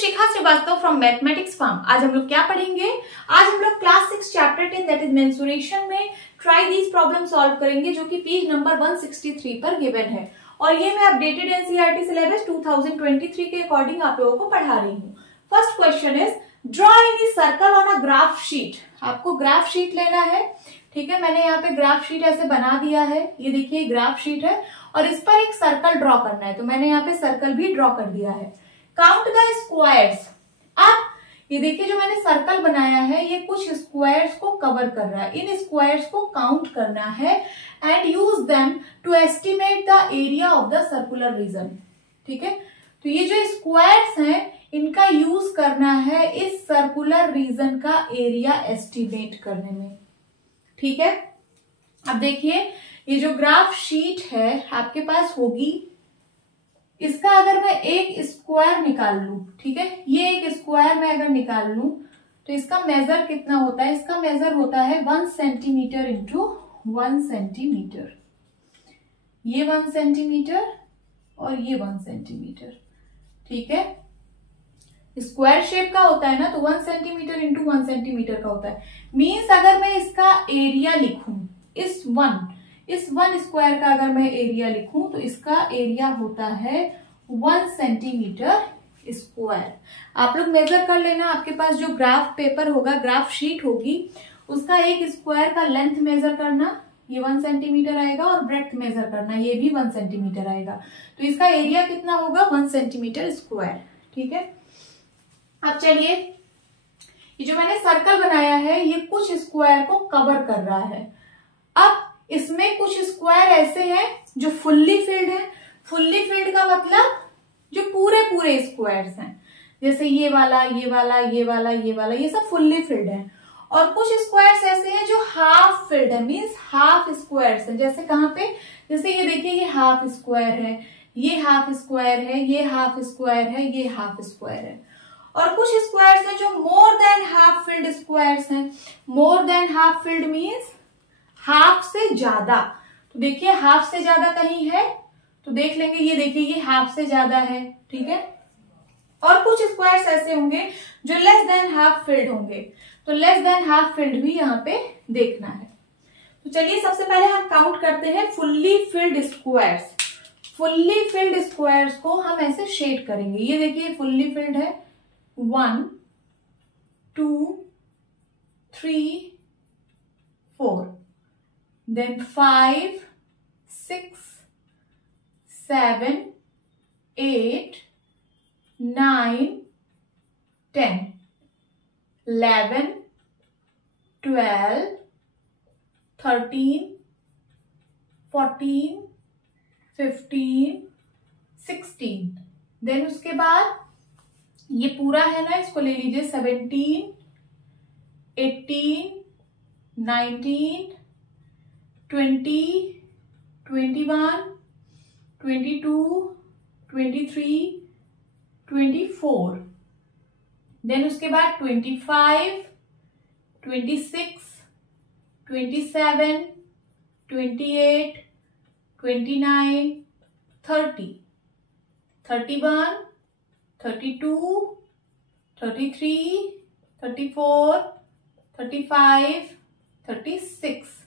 Shikha Srivastava from mathematics farm. आज हम लोग क्या पढ़ेंगे? आज हम लोग class 6 chapter 10 that is mensuration में ट्राई दीज प्रॉब्लम सॉल्व करेंगे, जो कि पेज नंबर 163 पर गिवन है। और ये मैं अपडेटेड एनसीईआरटी सिलेबस 2023 के अकॉर्डिंग आप लोगों को पढ़ा रही हूँ। First question is draw any circle on a graph sheet. आपको ग्राफ शीट लेना है, ठीक है। मैंने यहाँ पे ग्राफ शीट ऐसे बना दिया है, ये देखिए ग्राफ शीट है और इस पर एक सर्कल ड्रॉ करना है, तो मैंने यहाँ पे सर्कल भी ड्रॉ कर दिया है। Count the squares. अब ये देखिए जो मैंने सर्कल बनाया है ये कुछ स्क्वायर्स को कवर कर रहा है, इन स्क्वायर्स को काउंट करना है and use them to estimate the area of the circular region. ठीक है, तो ये जो स्क्वायर्स हैं इनका यूज करना है इस सर्कुलर रीजन का एरिया एस्टिमेट करने में। ठीक है, अब देखिए ये जो ग्राफ शीट है आपके पास होगी, इसका अगर मैं एक स्क्वायर निकाल लूं, ठीक है, ये एक स्क्वायर मैं अगर निकाल लूं तो इसका मेजर कितना होता है? इसका मेजर होता है 1 सेंटीमीटर इंटू 1 सेंटीमीटर। ये 1 सेंटीमीटर और ये 1 सेंटीमीटर। ठीक है, स्क्वायर शेप का होता है ना, तो 1 सेंटीमीटर इंटू 1 सेंटीमीटर का होता है। मीन्स अगर मैं इसका एरिया लिखूं, इस वन स्क्वायर का अगर मैं एरिया लिखूं तो इसका एरिया होता है 1 सेंटीमीटर स्क्वायर। आप लोग मेजर कर लेना, आपके पास जो ग्राफ पेपर होगा, ग्राफ शीट होगी, उसका एक स्क्वायर का लेंथ मेजर करना, ये 1 सेंटीमीटर आएगा, और ब्रेड्थ मेजर करना, ये भी 1 सेंटीमीटर आएगा। तो इसका एरिया कितना होगा? 1 सेंटीमीटर स्क्वायर। ठीक है, अब चलिए ये जो मैंने सर्कल बनाया है ये कुछ स्क्वायर को कवर कर रहा है। अब इसमें कुछ स्क्वायर ऐसे हैं जो फुल्ली फिल्ड है। फुल्ली फिल्ड का मतलब जो पूरे स्क्वायर्स हैं, जैसे ये वाला, ये वाला, ये वाला, ये वाला, ये सब फुल्ली फिल्ड है। और कुछ स्क्वायर्स ऐसे हैं जो हाफ फिल्ड है, मींस हाफ स्क्वायर्स है। जैसे कहाँ पे? जैसे ये देखिए ये हाफ स्क्वायर है, ये हाफ स्क्वायर है, ये हाफ स्क्वायर है, ये हाफ स्क्वायर है। और कुछ स्क्वायर्स हैं जो more than half filled squares हैं। More than half filled means half से ज्यादा। तो देखिए हाफ से ज्यादा कहीं है तो देख लेंगे, ये देखिए ये हाफ से ज्यादा है। ठीक है, और कुछ स्क्वायर्स ऐसे होंगे जो लेस देन हाफ फिल्ड होंगे, तो लेस देन हाफ फिल्ड भी यहाँ पे देखना है। तो चलिए सबसे पहले हम काउंट करते हैं fully filled squares. Fully filled squares को हम ऐसे शेड करेंगे। ये देखिए फुल्ली फिल्ड है, 1 2 3 4, then 5 6 7 8 9 10 11 12 13 14 15 16। देन उसके बाद ये पूरा है ना, इसको ले लीजिए 17 18 19 20 21 22 23 24। देन उसके बाद 25 26 27 28 29 30 31 32 33 34 35 36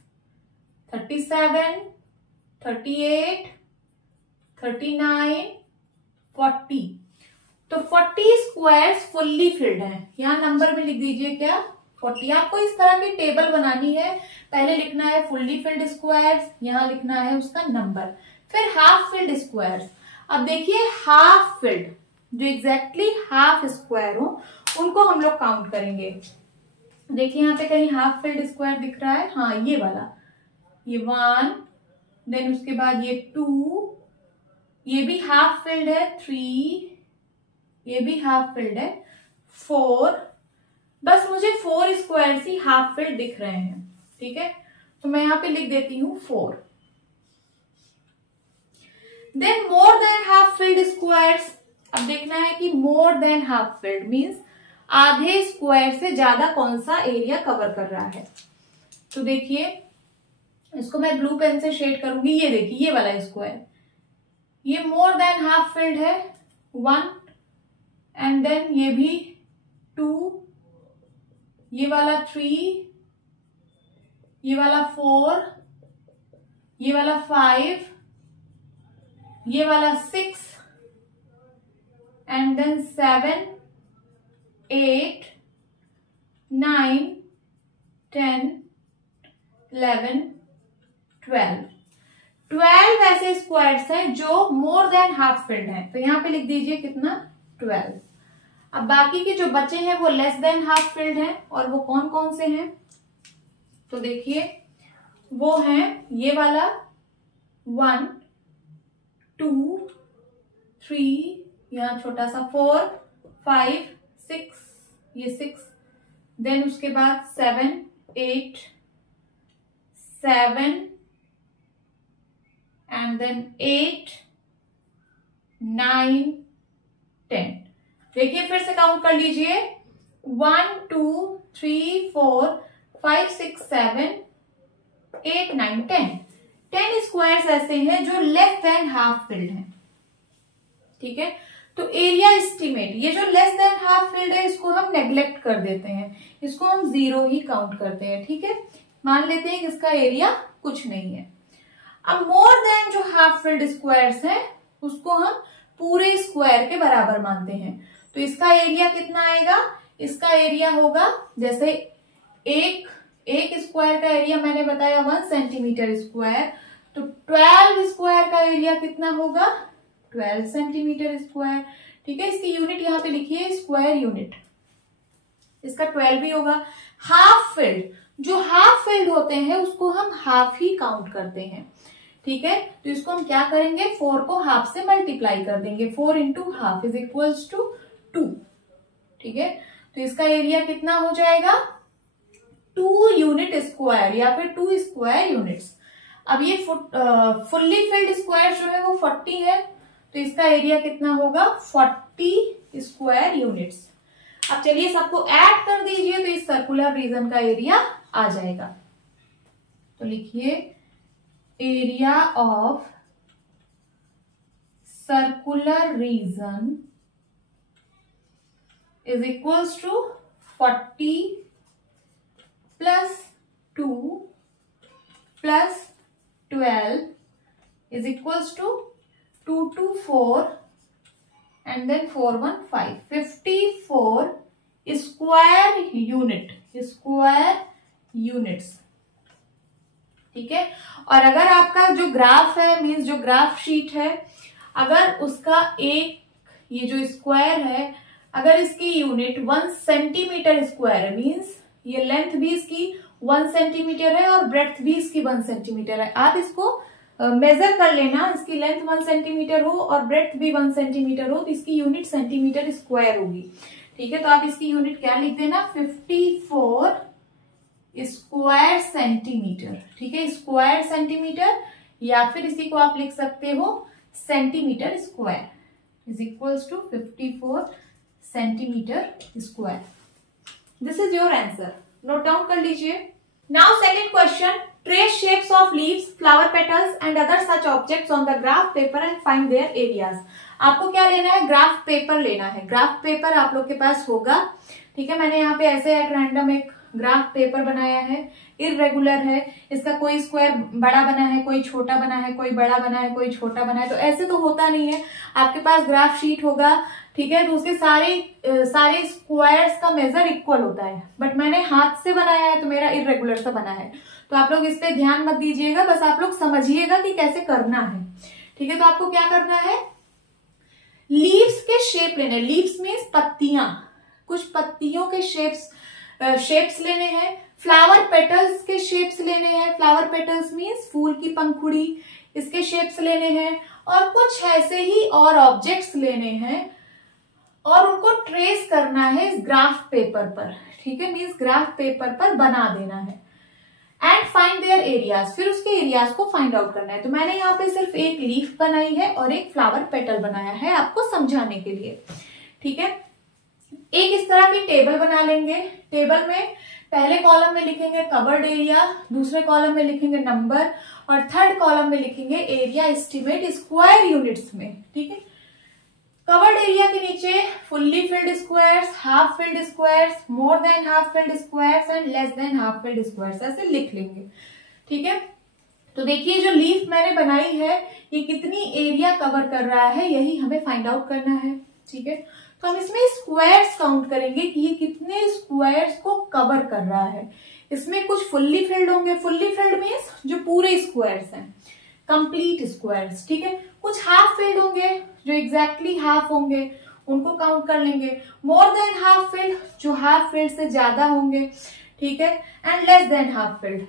37 38 39 40। तो 40 स्क्वायर्स फुल्ली फिल्ड हैं। यहाँ नंबर में लिख दीजिए क्या? 40। आपको इस तरह की टेबल बनानी है, पहले लिखना है फुल्ली फिल्ड स्क्वायर्स, यहाँ लिखना है उसका नंबर, फिर हाफ फिल्ड स्क्वायर्स। अब देखिए हाफ फिल्ड जो एग्जैक्टली हाफ स्क्वायर हो उनको हम लोग काउंट करेंगे। देखिए यहाँ पे कहीं हाफ फिल्ड स्क्वायर दिख रहा है? हाँ, ये वाला, ये 1, देन उसके बाद ये 2, ये भी हाफ फिल्ड है, 3, ये भी हाफ फिल्ड है, 4। बस मुझे 4 स्क्वायर्स ही हाफ फिल्ड दिख रहे हैं। ठीक है, तो मैं यहाँ पे लिख देती हूँ 4। Then more than half filled squares. अब देखना है कि more than half filled means आधे स्क्वायर से ज्यादा कौन सा एरिया कवर कर रहा है। तो देखिए इसको मैं ब्लू पेन से शेड करूंगी। ये देखिए ये वाला स्क्वायर, ये मोर देन हाफ फिल्ड है, 1 एंड देन ये भी 2, ये वाला 3, ये वाला 4, ये वाला 5, ये वाला 6 एंड देन 7, 8, 9, 10, 11, 12 ऐसे स्क्वायर्स हैं जो मोर देन हाफ फिल्ड हैं, तो यहां पे लिख दीजिए कितना 12। अब बाकी के जो बचे हैं वो लेस देन हाफ फिल्ड हैं, और वो कौन कौन से हैं, तो देखिए वो हैं ये वाला 1, 2, 3, यहाँ छोटा सा 4, 5, 6, ये 6, देन उसके बाद 7, 8, 7 एंड देन 8, 9, 10। देखिए फिर से काउंट कर लीजिए 1, 2, 3, 4, 5, 6, 7, 8, 9, 10। 10 स्क्वायर्स ऐसे हैं जो लेस देन हाफ फिल्ड हैं, ठीक है। तो एरिया एस्टिमेट, ये जो लेस देन हाफ फिल्ड है इसको हम नेग्लेक्ट कर देते हैं, इसको हम 0 ही काउंट करते हैं, ठीक है। मान लेते हैं कि इसका एरिया कुछ नहीं है। अब मोर देन जो हाफ फिल्ड स्क्वायर्स हैं उसको हम पूरे स्क्वायर के बराबर मानते हैं, तो इसका एरिया कितना आएगा, इसका एरिया होगा जैसे एक स्क्वायर का एरिया मैंने बताया 1 सेंटीमीटर स्क्वायर, तो 12 स्क्वायर का एरिया कितना होगा 12 सेंटीमीटर स्क्वायर, ठीक है। इसकी यूनिट यहाँ पे लिखिए स्क्वायर यूनिट, इसका 12 ही होगा। हाफ फिल्ड, जो हाफ फिल्ड होते हैं उसको हम हाफ ही काउंट करते हैं, ठीक है। तो इसको हम क्या करेंगे, 4 को हाफ से मल्टीप्लाई कर देंगे, 4 into half is equals to 2, ठीक है। तो इसका एरिया कितना हो जाएगा 2 यूनिट स्क्वायर या फिर 2 स्क्वायर यूनिट्स। अब ये फुल्ली फिल्ड स्क्वायर जो है वो 40 है, तो इसका एरिया कितना होगा 40 स्क्वायर यूनिट्स। अब चलिए सबको ऐड कर दीजिए तो इस सर्कुलर रीजन का एरिया आ जाएगा। तो लिखिए area of circular region is equals to 40 plus 2 plus 12 is equals to 2 to 4 and then 4 1 5 54 square units, ठीक है। और अगर आपका जो ग्राफ है मीन्स जो ग्राफ शीट है, अगर उसका एक ये जो स्क्वायर है अगर इसकी यूनिट 1 सेंटीमीटर स्क्वायर है मीन्स ये लेंथ भी इसकी 1 सेंटीमीटर है और ब्रेड्थ भी इसकी 1 सेंटीमीटर है। आप इसको मेजर कर लेना, इसकी लेंथ 1 सेंटीमीटर हो और ब्रेड्थ भी 1 सेंटीमीटर हो तो इसकी यूनिट सेंटीमीटर स्क्वायर होगी, ठीक है। तो आप इसकी यूनिट क्या लिख देना 54 स्क्वायर सेंटीमीटर, ठीक है, स्क्वायर सेंटीमीटर, या फिर इसी को आप लिख सकते हो centimetre square is equals to 54 centimetre square. This is your answer, note down कर लीजिए। Now second question, trace shapes of leaves, flower petals and other such objects on the graph paper and find their areas. आपको क्या लेना है, graph paper लेना है। Graph paper आप लोग के पास होगा, ठीक है। मैंने यहाँ पे ऐसे एट रैंडम एक ग्राफ पेपर बनाया है, इररेगुलर है, इसका कोई स्क्वायर बड़ा बना है, कोई छोटा बना है, कोई बड़ा बना है, कोई छोटा बना है, तो ऐसे तो होता नहीं है। आपके पास ग्राफ शीट होगा, ठीक है, तो उसके सारे स्क्वायर्स का मेजर इक्वल होता है, बट मैंने हाथ से बनाया है तो मेरा इररेगुलर सा बना है, तो आप लोग इस पे ध्यान मत दीजिएगा, बस आप लोग समझिएगा कि कैसे करना है, ठीक है। तो आपको क्या करना है, लीव्स के शेप लेने, लीव्स मीन्स पत्तियां, कुछ पत्तियों के शेप्स लेने हैं। फ्लावर पेटल्स के शेप्स लेने हैं, फ्लावर पेटल्स मीन्स फूल की पंखुड़ी, इसके शेप्स लेने हैं, और कुछ ऐसे ही और ऑब्जेक्ट्स लेने हैं और उनको ट्रेस करना है इस ग्राफ पेपर पर, ठीक है, मीन्स ग्राफ पेपर पर बना देना है। एंड फाइंड देयर एरियाज, फिर उसके एरियाज को फाइंड आउट करना है। तो मैंने यहाँ पे सिर्फ एक लीफ बनाई है और एक फ्लावर पेटल बनाया है आपको समझाने के लिए, ठीक है। एक इस तरह की टेबल बना लेंगे, टेबल में पहले कॉलम में लिखेंगे कवर्ड एरिया, दूसरे कॉलम में लिखेंगे नंबर और थर्ड कॉलम में लिखेंगे एरिया एस्टिमेट स्क्वायर यूनिट्स में, ठीक है। कवर्ड एरिया के नीचे fully filled squares, half filled squares, more than half filled squares and less than half filled squares, ऐसे लिख लेंगे। ठीक है, तो देखिए जो लीफ मैंने बनाई है ये कितनी एरिया कवर कर रहा है, यही हमें फाइंड आउट करना है। ठीक है, तो हम इसमें स्क्वायर्स काउंट करेंगे कि ये कितने स्क्वायर्स को कवर कर रहा है। इसमें कुछ फुल्ली फिल्ड होंगे, फुल्ली फिल्ड मीन्स जो पूरे स्क्वायर्स हैं, कंप्लीट स्क्वायर्स। ठीक है, कुछ हाफ फिल्ड होंगे जो एग्जैक्टली हाफ होंगे, उनको काउंट कर लेंगे। मोर देन हाफ फिल्ड जो हाफ फिल्ड से ज्यादा होंगे। ठीक है, and less than half field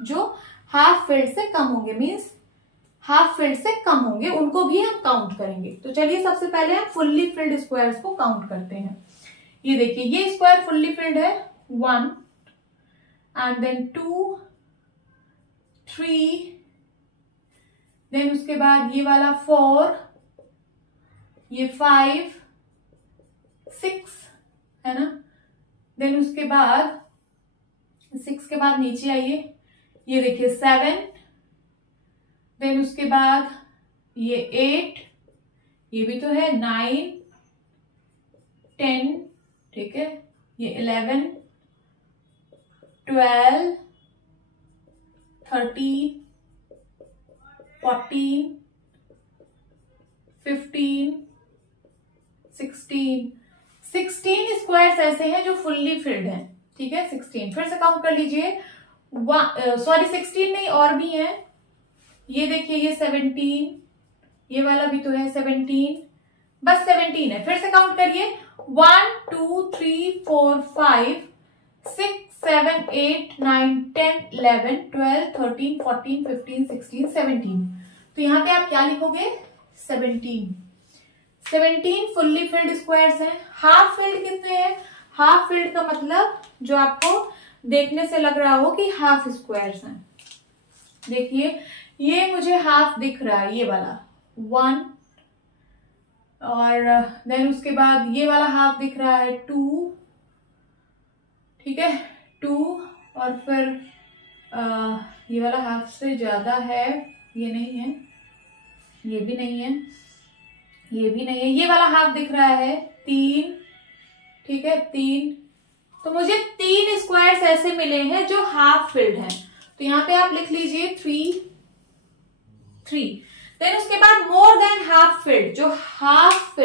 जो हाफ फिल्ड से कम होंगे, मीन्स हाफ फिल्ड से कम होंगे, उनको भी हम काउंट करेंगे। तो चलिए सबसे पहले हम फुल्ली फिल्ड स्क्वायर्स को काउंट करते हैं। ये देखिए ये स्क्वायर फुल्ली फिल्ड है 1 एंड देन 2 3, देन उसके बाद ये वाला 4, ये 5 6 है ना, देन उसके बाद 6 के बाद नीचे आइए, ये देखिए 7, देन उसके बाद ये 8, ये भी तो है 9 10, ठीक है, ये 11 12 13 14 15 16 16 स्क्वायर्स ऐसे हैं जो फुल्ली फिल्ड हैं। ठीक है, 16 फिर से काउंट कर लीजिए, सॉरी 16 नहीं और भी हैं, ये देखिए ये 17, ये वाला भी तो है 17, बस 17 है। फिर से काउंट करिए 1 2 3 4 5 6 7 8 9 10 11 12 13 14 15 16 17। तो यहाँ पे आप क्या लिखोगे 17 फुल्ली फिल्ड स्क्वायर्स हैं। हाफ फिल्ड कितने हैं, हाफ फिल्ड का मतलब जो आपको देखने से लग रहा हो कि हाफ स्क्वायर्स हैं। देखिए ये मुझे हाफ दिख रहा है, ये वाला 1, और देन उसके बाद ये वाला हाफ दिख रहा है 2, ठीक है 2, और फिर ये वाला हाफ से ज्यादा है, ये नहीं है, ये भी नहीं है, ये भी नहीं है, ये वाला हाफ दिख रहा है 3, ठीक है 3। तो मुझे 3 स्क्वायर्स ऐसे मिले हैं जो हाफ फिल्ड हैं, तो यहाँ पे आप लिख लीजिए 3। देन उसके बाद मोर देन हाफ फिल्ड जो हाफ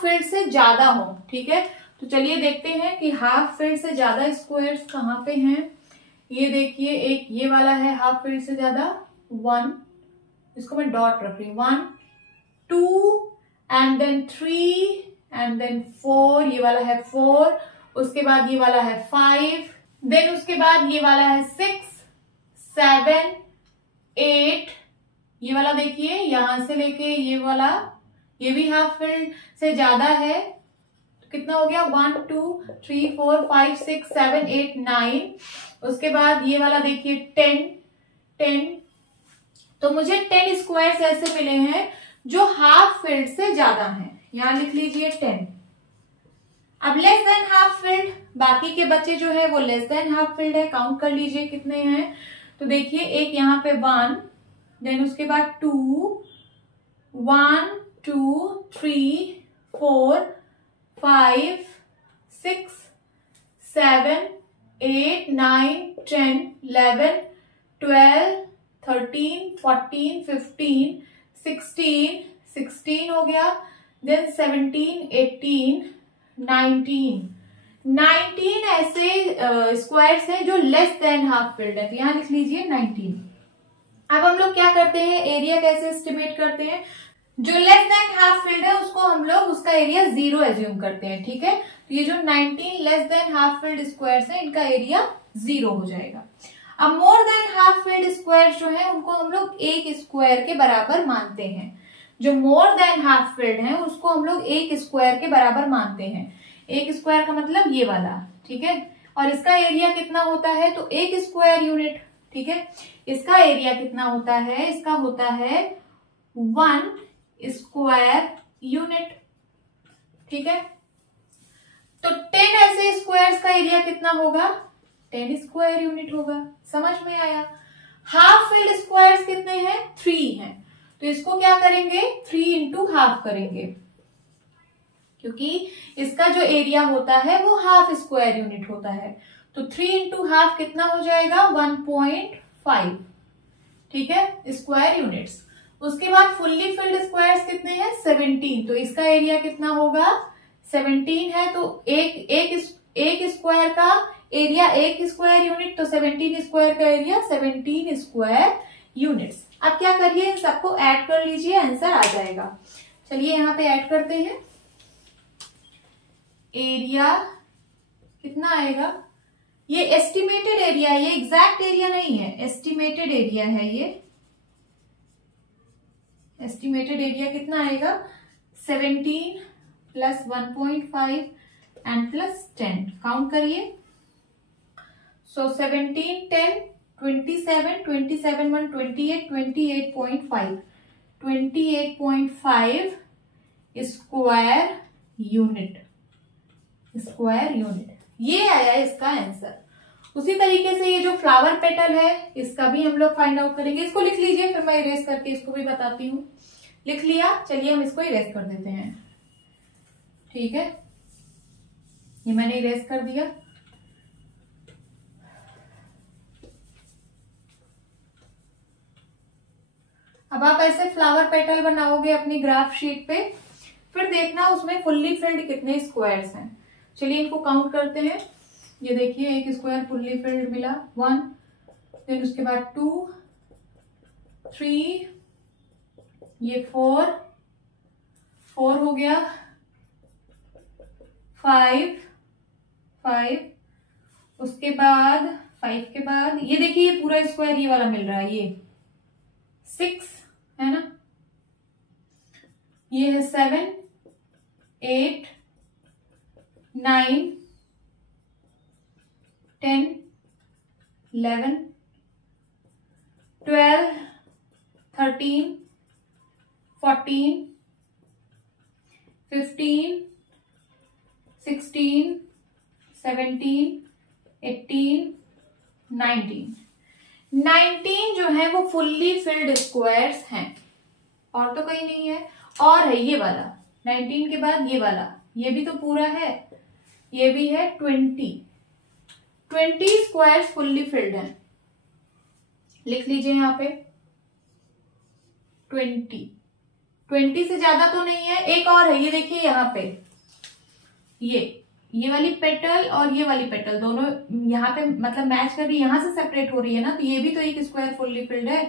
फिल्ड से ज्यादा हो। ठीक है, तो चलिए देखते हैं कि हाफ फिल्ड से ज्यादा स्क्वायर्स कहाँ पे हैं। ये देखिए एक ये वाला है हाफ फिल्ड से ज्यादा 1, इसको मैं डॉट रख रही हूँ, 1 2 एंड देन 3 एंड देन 4, ये वाला है 4, उसके बाद ये वाला है 5, देन उसके बाद ये वाला है 6 7 8, ये वाला देखिए यहां से लेके ये वाला, ये भी हाफ फिल्ड से ज्यादा है, तो कितना हो गया 1 2 3 4 5 6 7 8 9। उसके बाद ये वाला देखिए 10। तो मुझे 10 स्क्वायर्स ऐसे मिले हैं जो हाफ फिल्ड से ज्यादा हैं, यहां लिख लीजिए 10। अब लेस देन हाफ फिल्ड, बाकी के बच्चे जो है वो लेस देन हाफ फिल्ड है, काउंट कर लीजिए कितने हैं। तो देखिए एक यहाँ पे 1, देन उसके बाद 2 1 2 3 4 5 6 7 8 9 10 11 12 13 14 15 16 हो गया, देन 17 18 19 ऐसे स्क्वायर्स हैं जो लेस देन हाफ फिल्ड है, तो यहां लिख लीजिए 19। अब हम लोग क्या करते हैं, एरिया कैसे एस्टिमेट करते हैं। जो लेस देन हाफ फिल्ड है उसको हम लोग उसका एरिया 0 एज्यूम करते हैं। ठीक है, तो ये जो 19 less than half filled squares है इनका एरिया 0 हो जाएगा। अब मोर देन हाफ फिल्ड स्क्वायर्स जो है उनको हम लोग एक स्क्वायर के बराबर मानते हैं। जो मोर देन हाफ फिल्ड है उसको हम लोग एक स्क्वायर के बराबर मानते हैं। एक स्क्वायर का मतलब ये वाला, ठीक है, और इसका एरिया कितना होता है, तो एक स्क्वायर यूनिट। ठीक है, इसका एरिया कितना होता है, इसका होता है 1 स्क्वायर यूनिट। ठीक है, तो 10 ऐसे स्क्वायर्स का एरिया कितना होगा, 10 स्क्वायर यूनिट होगा। समझ में आया। हाफ फिल्ड स्क्वायर्स कितने हैं, 3 हैं, तो इसको क्या करेंगे 3 इंटू हाफ करेंगे, क्योंकि इसका जो एरिया होता है वो हाफ स्क्वायर यूनिट होता है। तो 3 इंटू हाफ कितना हो जाएगा 1.5, ठीक है, स्क्वायर यूनिट्स। उसके बाद फुल्ली फिल्ड स्क्वायर्स कितने हैं 17, तो इसका एरिया कितना होगा 17 है, तो एक स्क्वायर का एरिया 1 स्क्वायर यूनिट, तो 17 स्क्वायर का एरिया 17 स्क्वायर यूनिट्स। अब क्या करिए, इन सबको ऐड कर लीजिए, आंसर आ जाएगा। चलिए यहाँ पे ऐड करते हैं। एरिया कितना आएगा, ये एस्टिमेटेड एरिया है, ये एग्जैक्ट एरिया नहीं है, एस्टिमेटेड एरिया है ये। एस्टिमेटेड एरिया कितना आएगा 17 प्लस 1.5 एंड प्लस 10, काउंट करिए। सो 17, 10, 27, 27 1 28, 28.5, 28.5 स्क्वायर यूनिट, स्क्वायर यूनिट, ये आया इसका आंसर। उसी तरीके से ये जो फ्लावर पेटल है इसका भी हम लोग फाइंड आउट करेंगे। इसको लिख लीजिए, फिर मैं इरेज करके इसको भी बताती हूँ। लिख लिया, चलिए हम इसको इरेज कर देते हैं, ठीक है, ये मैंने इरेज कर दिया। अब आप ऐसे फ्लावर पेटल बनाओगे अपनी ग्राफ शीट पे, फिर देखना उसमें फुल्ली फिल्ड कितने स्क्वायर्स हैं। चलिए इनको काउंट करते हैं। ये देखिए एक स्क्वायर फुल्ली फिल्ड मिला 1, देन उसके बाद 2, 3, ये 4 हो गया, 5, उसके बाद 5 के बाद ये देखिए ये पूरा स्क्वायर ये वाला मिल रहा है, ये 6 है ना, ये है 7, 8, 9, 10, 11, 12, 13, 14, 15, 16, 17, 18, 19 जो है वो फुल्ली फिल्ड स्क्वायर्स हैं, और तो कहीं नहीं है। और है ये वाला 19 के बाद ये वाला, ये भी तो पूरा है, ये भी है 20 स्क्वायर्स फुल्ली फिल्ड हैं। लिख लीजिए यहाँ पे 20 से ज्यादा तो नहीं है। एक और है, ये देखिए यहाँ पे ये वाली पेटल और ये वाली पेटल दोनों यहाँ पे मतलब मैच कर रही है, यहाँ से सेपरेट हो रही है ना, तो ये भी तो एक स्क्वायर फुल्ली फिल्ड है।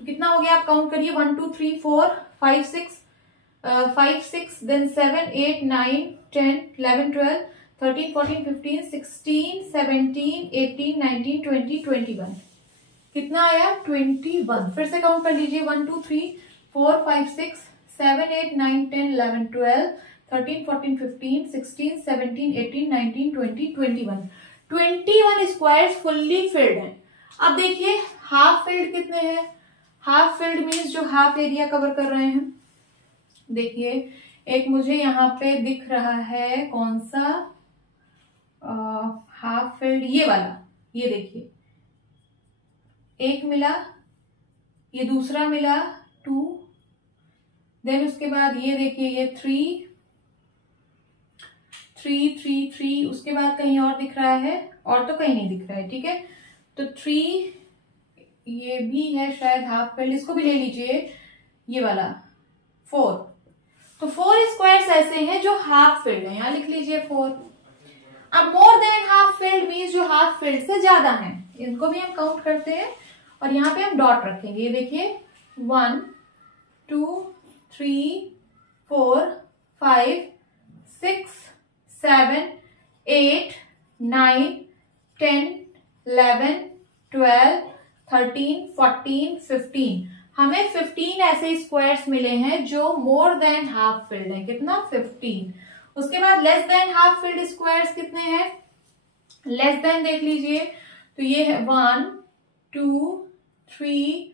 तो कितना हो गया आप काउंट करिए, 1 2 3 4 5 6 देन 7 8 9 10 11 12 13 14 15 16 17 18 19 20 21, कितना आया 21। फिर से काउंट कर लीजिए 1 2 3 4 5 6 7 8 9 10 11 12 13 14 15 16 17 18 19 20 21 स्क्वायर्स फुल्ली फिल्ड हैं। अब देखिए हाफ फिल्ड कितने हैं, हाफ फिल्ड मीन्स जो हाफ एरिया कवर कर रहे हैं। देखिए एक मुझे यहाँ पे दिख रहा है कौन सा हाफ फिल्ड, ये वाला, ये देखिए एक मिला, ये दूसरा मिला 2, देन उसके बाद ये देखिए ये 3, उसके बाद कहीं और दिख रहा है, और तो कहीं नहीं दिख रहा है, ठीक है। तो 3 ये भी है शायद हाफ फिल्ड, इसको भी ले लीजिए, ये वाला 4। तो 4 स्क्वायर्स ऐसे हैं जो हाफ फिल्ड है, यहां लिख लीजिए 4। अब मोर देन हाफ फिल्ड मीन्स जो हाफ फिल्ड से ज्यादा हैं, इनको भी हम काउंट करते हैं और यहाँ पे हम डॉट रखेंगे। ये देखिए 1 2 3 4 5 6 7 8 9 10 11 12 13 14 15, हमें 15 ऐसे स्क्वायर्स मिले हैं जो मोर देन हाफ फिल्ड है। कितना 15। उसके बाद less than half filled squares कितने हैं, लेस देन देख लीजिए, तो ये है 1 2 3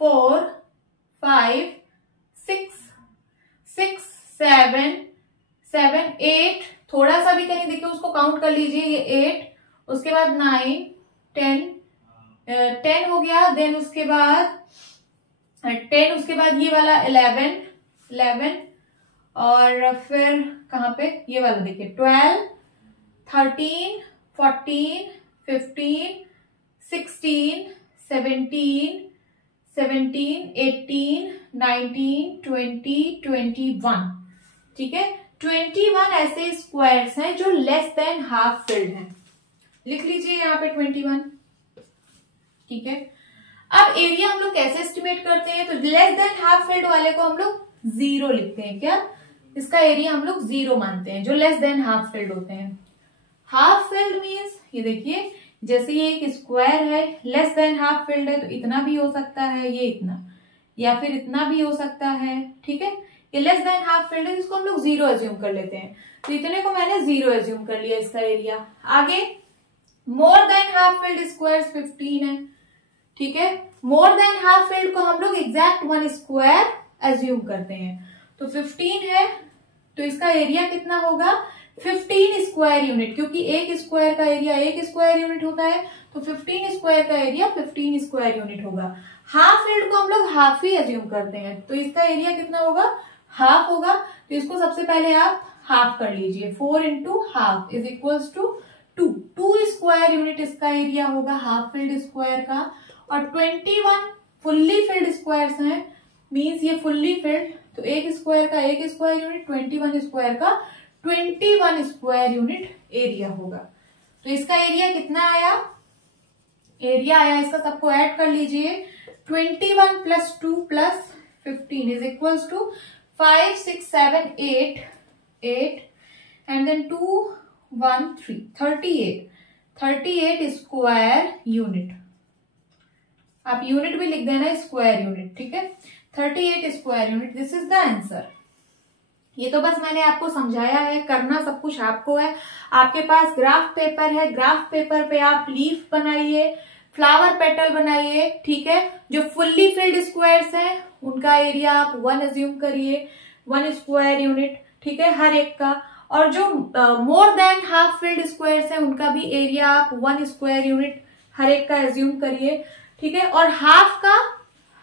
4 5 6 7 8, थोड़ा सा भी कहीं देखिए उसको काउंट कर लीजिए, ये 8, उसके बाद 9 10 हो गया, देन उसके बाद 10, उसके बाद ये वाला 11 और फिर कहाँ पे, ये वाला देखिए 12, 13, 14, 15, 16, 17, 18, 19, 20, 21, ठीक है। 21 ऐसे स्क्वायर्स हैं जो लेस देन हाफ फिल्ड हैं, लिख लीजिए यहाँ पे 21, ठीक है। अब एरिया हम लोग कैसे एस्टिमेट करते हैं, तो लेस देन हाफ फिल्ड वाले को हम लोग 0 लिखते हैं, क्या, इसका एरिया हम लोग 0 मानते हैं, जो लेस देन हाफ फिल्ड होते हैं। हाफ फिल्ड मीन्स ये देखिए, जैसे ये एक स्क्वायर है, लेस देन हाफ फिल्ड है, तो इतना भी हो सकता है, ये इतना, या फिर इतना भी हो सकता है, ठीक है। ये लेस देन हाफ फिल्ड है, इसको हम लोग 0 एज्यूम कर लेते हैं, तो इतने को मैंने 0 एज्यूम कर लिया इसका एरिया। आगे मोर देन हाफ फिल्ड स्क्वायर 15 है, ठीक है। मोर देन हाफ फिल्ड को हम लोग एग्जैक्ट 1 स्क्वायर एज्यूम करते हैं, तो 15 है, तो इसका एरिया कितना होगा, 15 स्क्वायर यूनिट, क्योंकि एक स्क्वायर का एरिया 1 स्क्वायर यूनिट होता है, तो 15 स्क्वायर का एरिया 15 स्क्वायर यूनिट होगा। हाफ फिल्ड को हम लोग हाफ ही एज्यूम करते हैं, तो इसका एरिया कितना होगा, हाफ होगा, तो इसको सबसे पहले आप हाफ कर लीजिए, 4 into half is equals to 2 square unit इसका एरिया होगा हाफ फिल्ड स्क्वायर का, और 21 फुल्ली फिल्ड स्क्वायर्स हैं, मीन्स ये फुल्ली फिल्ड, तो एक स्क्वायर का 1 स्क्वायर यूनिट, 21 स्क्वायर का 21 स्क्वायर यूनिट एरिया होगा। तो इसका एरिया कितना आया, एरिया आया इसका, सबको ऐड कर लीजिए, 21 plus 2 plus 15 is equals to 5, 6, 7, 8 and then 2, 1, 3, 38 square unit. आप यूनिट भी लिख देना, स्क्वायर यूनिट, ठीक है, 38 square unit, this is the answer. ये तो बस मैंने आपको समझाया है, करना सब कुछ आपको है। आपके पास ग्राफ पेपर है, ग्राफ पेपर पे आप लीफ बनाइए, फ्लावर पेटल बनाइए, ठीक है। जो फुल्ली फिल्ड स्क्वायर्स हैं उनका एरिया आप 1 एज्यूम करिए, 1 स्क्वायर यूनिट, ठीक है, हर एक का। और जो more than half filled squares हैं उनका भी एरिया आप 1 स्क्वायर यूनिट हर एक का एज्यूम करिए, ठीक है। और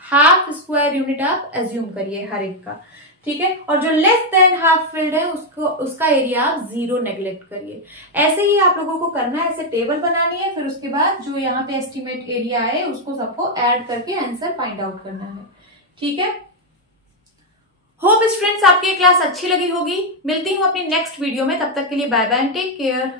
हाफ स्क्वायर यूनिट आप एज्यूम करिए हर एक का, ठीक है। और जो लेस देन हाफ फिल्ड है उसका एरिया आप 0 नेग्लेक्ट करिए। ऐसे ही आप लोगों को करना है, ऐसे टेबल बनानी है, फिर उसके बाद जो यहाँ पे एस्टिमेट एरिया है उसको सबको ऐड करके आंसर फाइंड आउट करना है, ठीक है। होप स्टूडेंट्स आपकी क्लास अच्छी लगी होगी। मिलती हूँ अपनी नेक्स्ट वीडियो में, तब तक के लिए bye bye and take care.